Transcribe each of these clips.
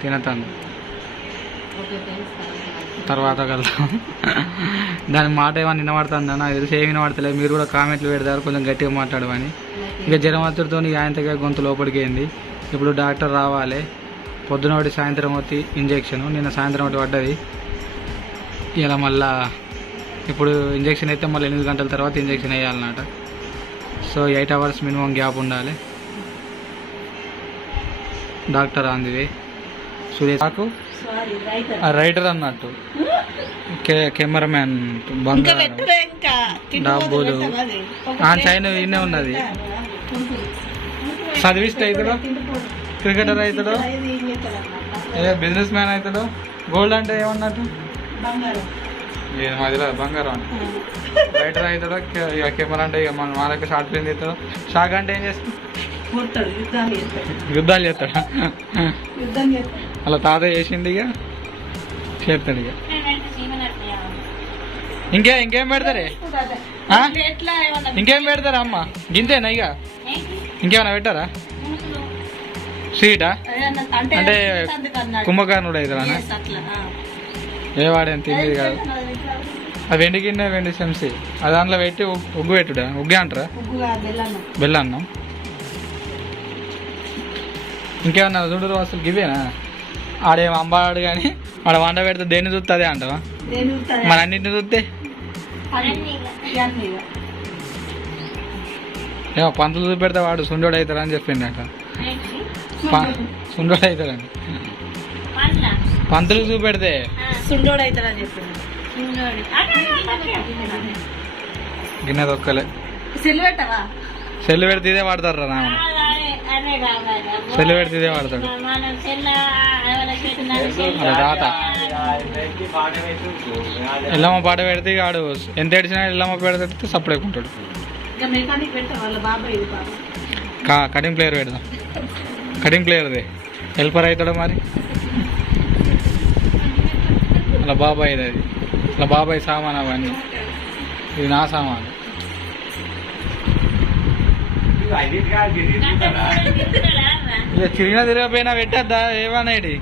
తినతాను తర్వాత కలుద్దాం. దాని మాట ఏమన్నా వినబడుతుందా నాకు తెలిసి ఏమి వినబడతలేదు. మీరు కూడా కామెంట్లు పెడతారు కొంచెం గట్టిగా మాట్లాడమని. ఇక జ్వరం వచ్చుడితో ఆయనతగా గొంతు లోపలికి అయింది. ఇప్పుడు డాక్టర్ రావాలి. పొద్దున ఒకటి సాయంత్రం వచ్చి ఇంజెక్షన్, నిన్న సాయంత్రం ఒకటి పడ్డది. ఇలా మళ్ళా ఇప్పుడు ఇంజెక్షన్ అయితే మళ్ళీ 8 గంటల తర్వాత ఇంజెక్షన్ వేయాలన్నమాట. సో 8 అవర్స్ మినిమం గ్యాప్ ఉండాలి. డాక్టర్ అందివి సురేష్ నాకు రైటర్ అన్నట్టు, కెమెరామ్యాన్ డబ్బులు చైనా ఈయనే ఉన్నది. చదివిస్ట్ అవుతాడు, క్రికెటర్ అవుతాడు, బిజినెస్ మ్యాన్ అవుతాడు. గోల్డ్ అంటే ఏమన్నట్టు మధ్యలో బంగారం అని. రైటర్ అవుతాడు, ఇక కెమెరా అంటే ఇక మన వాళ్ళకి షార్ట్ ఫిల్మ్ తీస్తాడు. షాక్ అంటే ఏం చేస్తాడు, యుద్ధాలు చేస్తాడా? అలా తాత చేసిండు, ఇక చేస్తాడు. ఇక ఇంకేం పెడతారే, ఇంకేం పెడతారా అమ్మ? గింతేనా ఇక ఇంకేమైనా పెట్టారా? స్వీటా అంటే కుంభకర్ణుడు అవుతారా? ఏ వాడేం తిండి కాదు. అది వెండి గిన్నె, వెండి చెంచి, అది దాంట్లో పెట్టి ఉగ్గు పెట్టుడా? ఉగ్గే అంటారా? బెల్లన్నం. ఇంకేమన్నా చూడరు అసలు గివేనా? ఆడేమో అంబాడు కానీ ఆడ వంట పెడితే దేన్ని చూస్తే అదే అంటావా? మన అన్నింటిని చూస్తే ఏమో పంతులు చూపెడితే వాడు సుండోడు అవుతాడు అని చెప్పింది అక్క. సుండోడు అవుతాడండి పంతులు చూపెడితే, సుండోడు అవుతాడని చెప్పింది. గిన్నె దొక్కలే సెల్లు పెడితే ఇదే వాడతారు రా. సెల్లు పెడితే ఇదే వాడతాడు తాత. ఎల్లమ్మ పాట పెడితే ఆడు ఎంత ఏడిచినా ఎల్లమ్మ పెడితే సపరేట్ ఉంటాడు. కటింగ్ ప్లేయర్ పెడదాం, కటింగ్ ప్లేయర్దే హెల్పర్ అవుతాడు మరి. అలా బాబాయ్ అది, అలా బాబాయ్ సామాన్ అవన్నీ, ఇది నా సామాను. తిరిగినా తిరగపోయినా పెట్టద్దా ఏమనేది?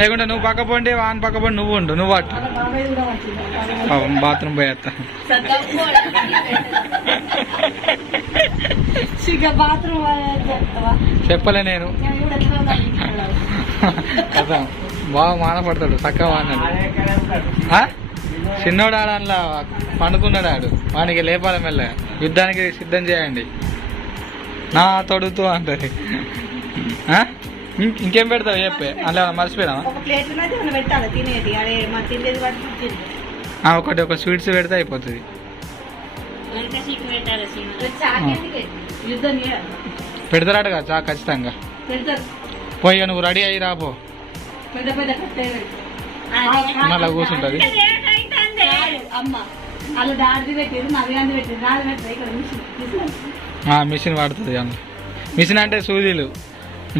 లేకుంటే నువ్వు పక్క పోండి, వాన్ పక్క పోండి, నువ్వు ఉండు, నువ్వు అట్టు బాత్రూమ్ పోయేస్తా. చెప్పలే నేను కదా, బాగా మానపడతాడు చక్కగా అన్నాడు. చిన్నోడు ఆడలా పండుకున్నాడు, ఆడు వానికి లేపాల మెల్ల, యుద్ధానికి సిద్ధం చేయండి నా తొడుతూ అంటది. ఇంకేం పెడతావు చెప్పే, అందులో మర్చిపోయినా? ఒకటి ఒక స్వీట్స్ పెడితే అయిపోతుంది. పెడతారాట కదా చా ఖచ్చితంగా. పోయి నువ్వు రెడీ అయ్యి రాపో, మళ్ళా కూర్చుంటది. మిషన్ వాడుతుంది, మిషన్ అంటే సూదీలు,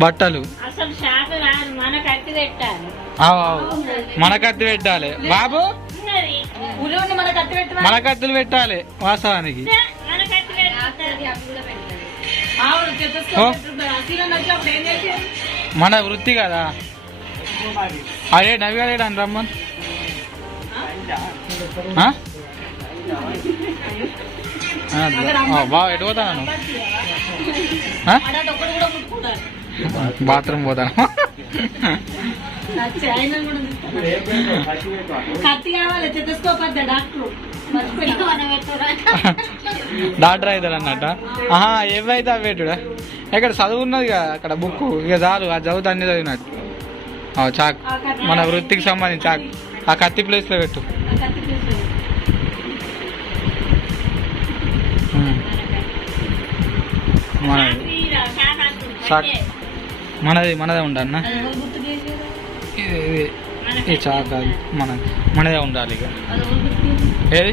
బట్టలు. మన కత్తి పెట్టాలి బాబు, మన కత్తులు పెట్టాలి వాస్తవానికి. మన వృత్తి కదా అదే. నవ్వాలేడు అని రమ్మన్. బాగా ఎటు పోతాను, బాత్రూమ్ పోతాను. డాక్టర్ అవుతాడు అన్నట్ట. ఏవైతే అవి పెట్టుడా? ఇక్కడ చదువు ఉన్నది కదా అక్కడ బుక్, ఇక చాలు ఆ చదువుతా అన్ని చదివినట్టు. చాక్ మన వృత్తికి సంబంధించి చాక్ ఆ కత్తి ప్లేస్లో పెట్టు. మనదే ఉండాలన్నా, ఇది చాక్ మనదే ఉండాలి. ఇక ఏది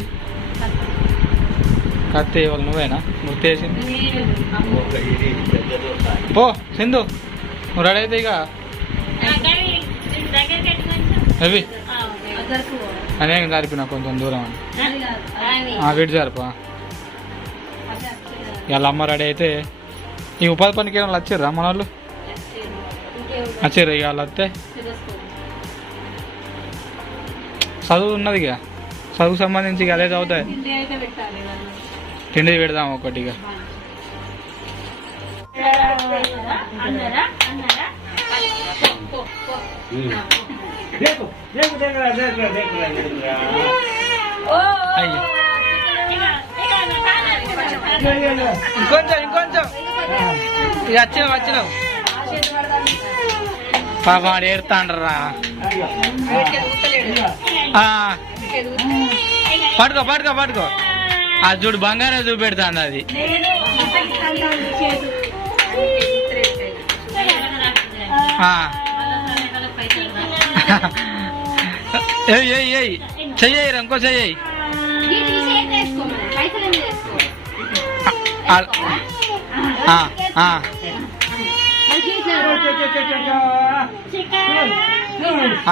కత్తి ఇవ్వాలి నువ్వేనా గుర్తు వేసింది? పో సింధు, నువ్వు రెడీ అయితే ఇక అవి అనేక జరిపిన కొంచెం దూరం అని వీటి జరపా. ఇలా అమ్మ రెడీ అయితే ఈ ఉపాధి పనికి ఏమైనా వచ్చారా మన వాళ్ళు? వచ్చారు ఇక వాళ్ళు వస్తే చదువు ఉన్నది ఇక చదువు సంబంధించి ఇక అదే చదువుతాయి తిండి పెడదాం ఒకటిగా ఇంకొంచెం ఇంకొంచెం ఇక వచ్చినావు పాప వాడు ఏడుతాండ్రా పట్టుకో పట్టుకో పట్టుకో అది చూడు బంగారం చూపెడుతుంది అది చెయ్యి ఇంకో చెయ్యి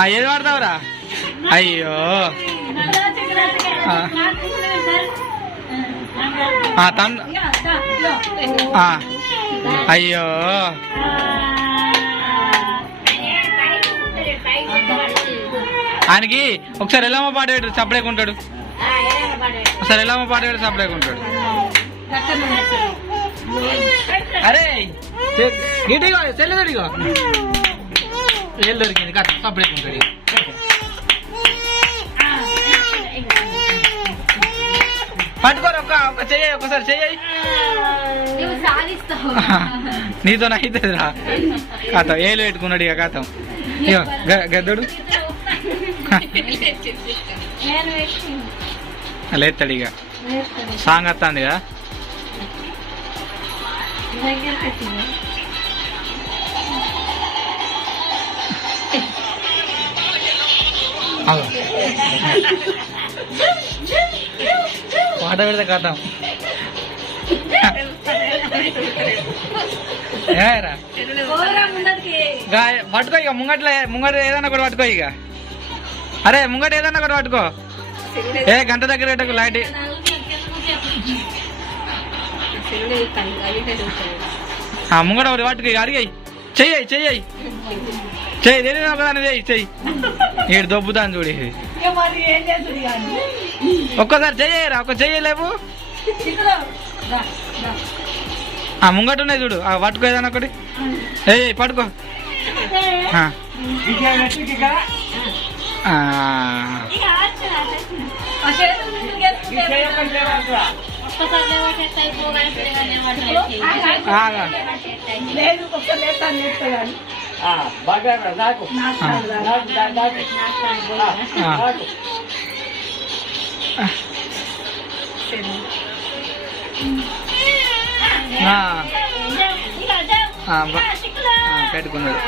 ఏది వాడతావురా అయ్యో అయ్యో ఆయనకి ఒకసారి ఎల్లమ్మ పాట పెట్టు సపరేకుంటాడు ఒకసారి ఎల్లమ్మ పాట పెట్టు సపరేకుంటాడు అరే ఇటుగో చెల్లెదిగో ఏళ్ళు దొరికింది కథ సపరేకుంటాడు పట్టుకోరు ఒక చెయ్యి ఒకసారి చెయ్యి నీతో అవుతుందిరా కథం ఏళ్ళు పెట్టుకున్నాడు ఇక కథం ఇగో గద్దడు లేస్తాడు ఇక సాంగ్ వస్తుంది కదా పాట పెడితే కథం పట్టుకో ఇక ముంగట ఏదన్నా కూడా పట్టుకో ఇక అరే ముంగట ఏదన్నా కూడా పట్టుకో గంట దగ్గర పెట్టకు లైట్ ముంగట ఒకటి పట్టుకో ఇక అడిగాయి చెయ్యి చెయ్యి చెయ్యి తెలియదు ఒకదాన్ని చెయ్యి చెయ్యి ఈడు దొబ్బుతాను చూడు ఒక్కసారి చెయ్యరా ఒక్క చెయ్యలేవు ముంగట ఉన్నాయి చూడు పట్టుకో ఏదన్నా ఒకటి ఏ పట్టుకో పెట్టుకున్నాడు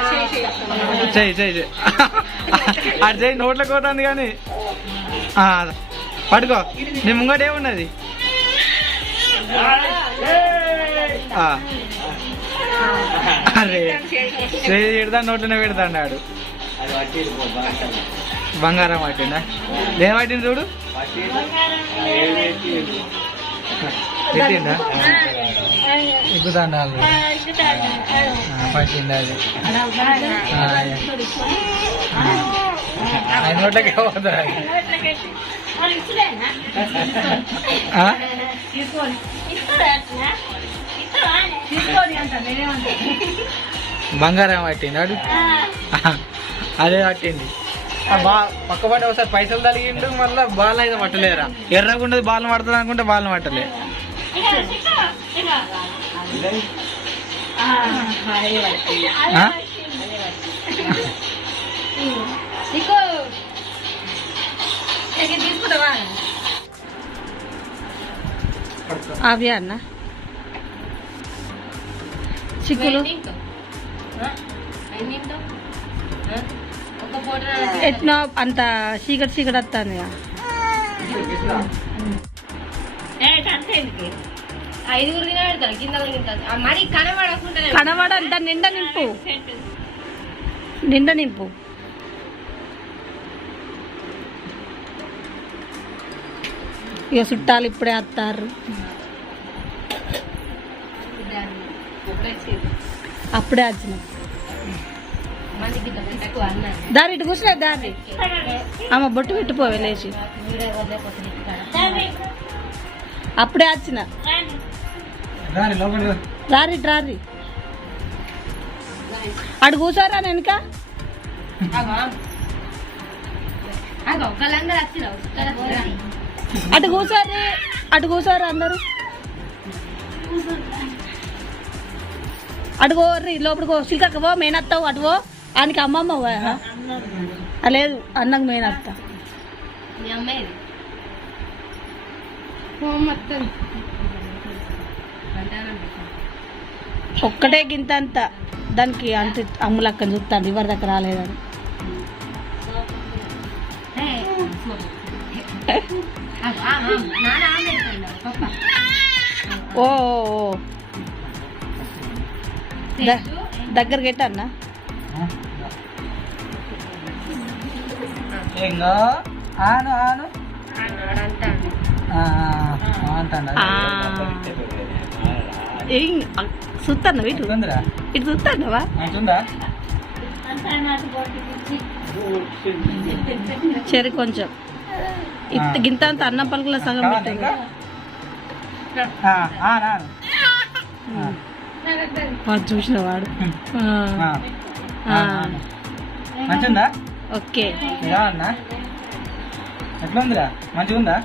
చెయ్యి చెయ్యి అది చెయ్యి నోట్లోకి పోతుంది కానీ పట్టుకో నీ ముంగట ఏమున్నది అరే చెయ్యి పెడతా నోట్లోనే పెడతా అన్నాడు బంగారం పట్టిందా ఏం పట్టింది చూడు పెట్టిందా ఎక్కుతాండ పట్టింది అది ఆయన నోట్లకే పోతుంది బంగారం పట్టింది అదే పట్టింది పక్క పడి ఒకసారి పైసలు తగిలిండు మళ్ళీ బాల్ అయితే పట్టలేరా ఎర్రగుండదు బాల్ పడుతుంది అనుకుంటే బాల్ పట్టలే అవి అన్న చిక్కులు ఎట్నో అంత చీకటి చీకటి వస్తుంది కనబడంత నిండా నింపు నిండా నింపు ఇక చుట్టాలు ఇప్పుడే వస్తారు అప్పుడే వచ్చిన దారి ఇటు కూర్చునే దారి అమ్మ బొట్టు పెట్టిపోవే లేచి అప్పుడే వచ్చిన రారి రారి అటు కూర్చోరా వెనుక అటు కూర్చోరు అందరు అటుగో లోపలికో సిల్కక్క పో మేనత్తావు అటుగో ఆయనకి అమ్మమ్మ లేదు అన్నకు మేనత్త ఒక్కటే గింత అంత దానికి అంత అమ్ములక్కని చూస్తాను ఎవరి దగ్గర రాలేదని ఓ దగ్గర గెట్టన్నా ఆను ఆను చూస్తాను ఇటు ఇటు చూస్తావా సరే కొంచెం గింత అంత అన్నం పలుకుల సగం పెట్టండి చూసిన వాడు మంచిగా ఓకే ఎట్లా ఉందిరా మంచిగా ఉందా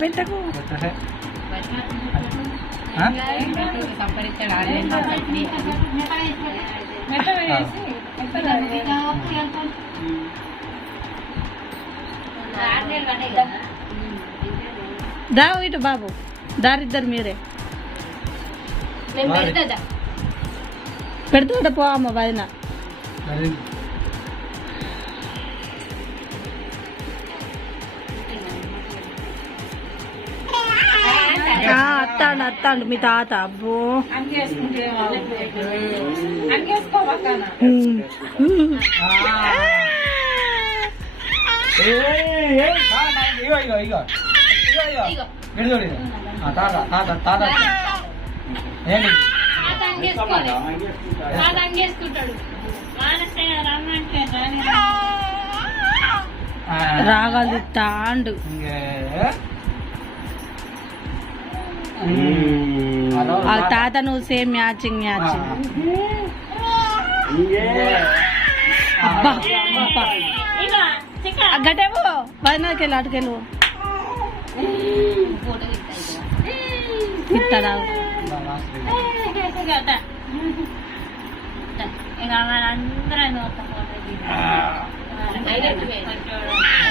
పెట్టకు దా ఇటు బాబు దారిద్దరు మీరే పెడుతుంట పో అమ్మ వదిన అత్తాండు మీ తాత అబ్బో రాగాలు తాండు తాత నువ్వు సేమ్ మ్యాచింగ్ గటేవో వదినకెళ్ళు అటుకెళ్ళు ఇస్తాడా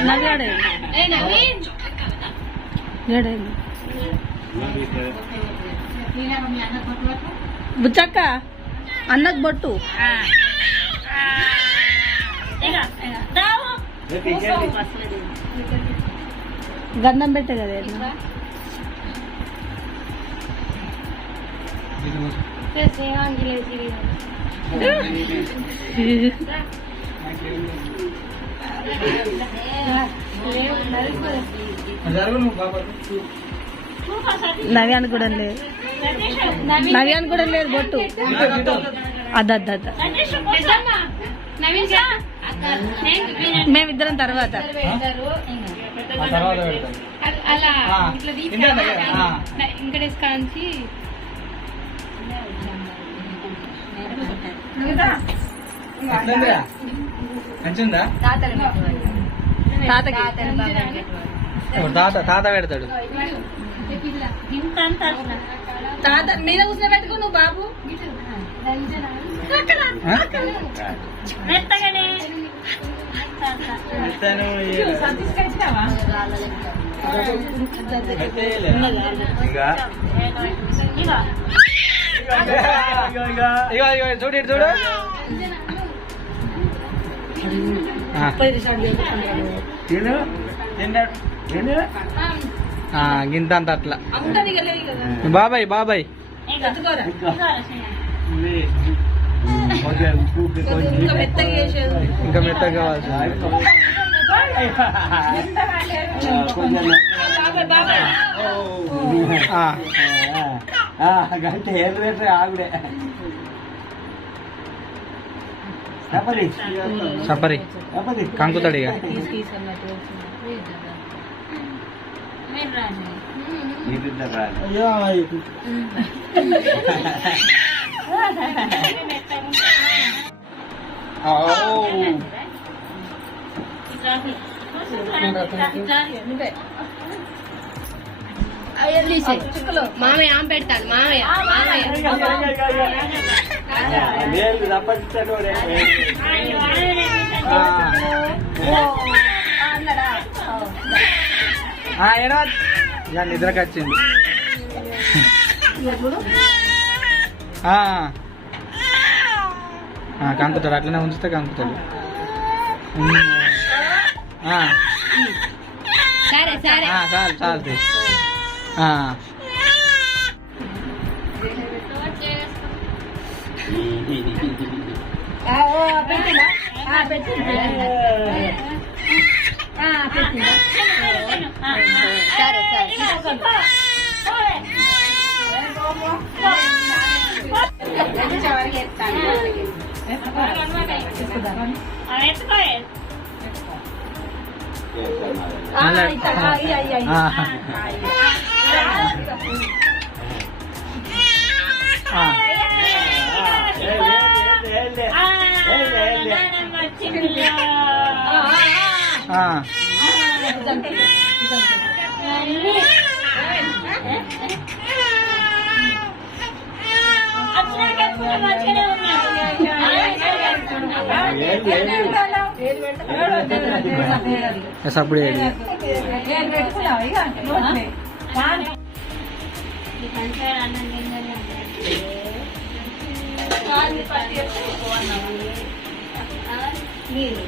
నవ్వాడే బుచ్చక్క అన్నకు బొట్టు గంధం పెట్టే కదా నవ్యానికి కూడా లేదు నవ్యానికి కూడా లేదు బొట్టు అద్ద మేమిద్దరం తర్వాత వెంకటేష్ కాంచి తాత పెడతాడు తాత మీద కూర్చో పెట్టుకో నువ్వు బాబు చూడు చూడు గింత అంత అట్లా బాబాయ్ బాబాయ్ ఇంకా మెత్తగా కావాల్సి గంట ఏళ్ళు ఆవిడే సపరి కంకుతాడు ఇక మామయ్య ఆమె పెడతాడు మామయ్య నిద్రకి వచ్చింది కంకుతాడు అట్లనే ఉంచితే కంకుతాడు సరే సరే చాలు చాలు సరే సప్పుడు మీరు